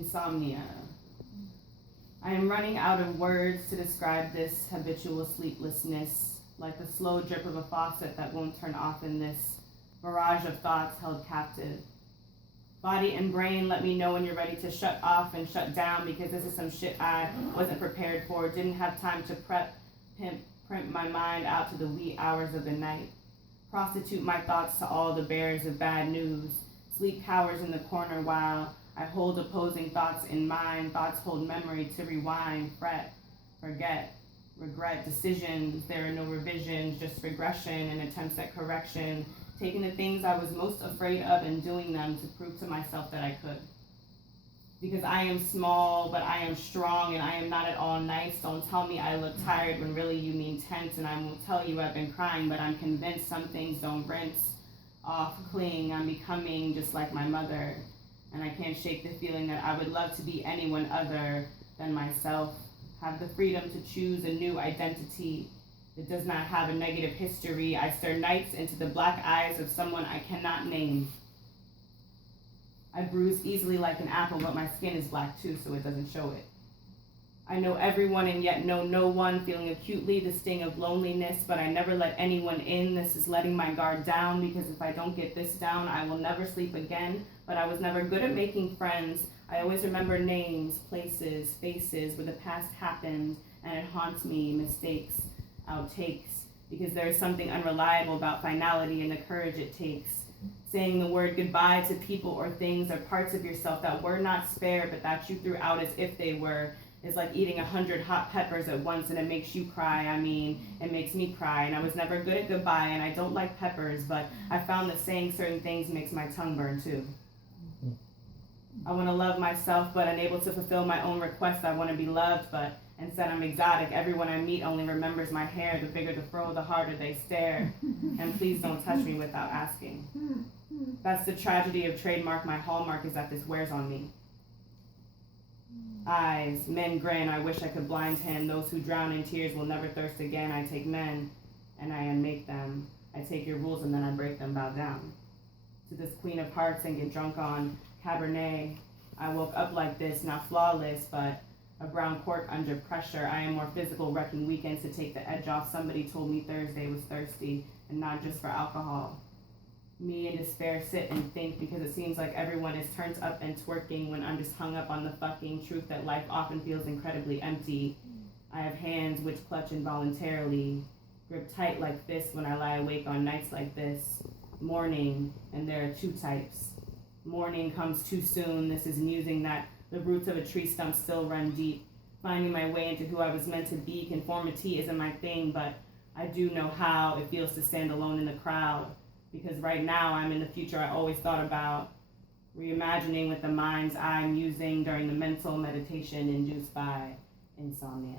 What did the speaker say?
Insomnia. I am running out of words to describe this habitual sleeplessness, like the slow drip of a faucet that won't turn off in this barrage of thoughts held captive. Body and brain, let me know when you're ready to shut off and shut down, because this is some shit I wasn't prepared for, didn't have time to print my mind out to the wee hours of the night. Prostitute my thoughts to all the bearers of bad news. Sleep cowers in the corner while I hold opposing thoughts in mind. Thoughts hold memory to rewind, fret, forget, regret, decisions. There are no revisions, just regression and attempts at correction, taking the things I was most afraid of and doing them to prove to myself that I could. Because I am small, but I am strong, and I am not at all nice. Don't tell me I look tired when really you mean tense, and I won't tell you I've been crying, but I'm convinced some things don't rinse off, cling. I'm becoming just like my mother, and I can't shake the feeling that I would love to be anyone other than myself. Have the freedom to choose a new identity that does not have a negative history. I stare nights into the black eyes of someone I cannot name. I bruise easily like an apple, but my skin is black too, so it doesn't show it. I know everyone and yet know no one, feeling acutely the sting of loneliness, but I never let anyone in. This is letting my guard down, because if I don't get this down, I will never sleep again. But I was never good at making friends. I always remember names, places, faces where the past happened, and it haunts me, mistakes, outtakes, because there is something unreliable about finality and the courage it takes. Saying the word goodbye to people or things or parts of yourself that were not spared, but that you threw out as if they were, is like eating 100 hot peppers at once, and it makes you cry. I mean, it makes me cry, and I was never good at goodbye, and I don't like peppers, but I found that saying certain things makes my tongue burn too. I want to love myself, but unable to fulfill my own requests. I want to be loved, but instead I'm exotic. Everyone I meet only remembers my hair. The bigger the fro, the harder they stare. And please don't touch me without asking. That's the tragedy of trademark. My hallmark is that this wears on me. Eyes, men grin. I wish I could blind him. Those who drown in tears will never thirst again. I take men and I unmake them. I take your rules and then I break them. Bow down to this queen of hearts and get drunk on Cabernet. I woke up like this, not flawless, but a brown cork under pressure. I am more physical, wrecking weekends to take the edge off. Somebody told me Thursday was thirsty, and not just for alcohol. Me in despair sit and think, because it seems like everyone is turned up and twerking when I'm just hung up on the fucking truth that life often feels incredibly empty. I have hands which clutch involuntarily, grip tight like fists when I lie awake on nights like this. Morning, and there are two types. Morning comes too soon. This is musing that the roots of a tree stump still run deep. Finding my way into who I was meant to be. Conformity isn't my thing, but I do know how it feels to stand alone in the crowd. Because right now I'm in the future I always thought about. Reimagining with the minds I'm using during the mental meditation induced by insomnia.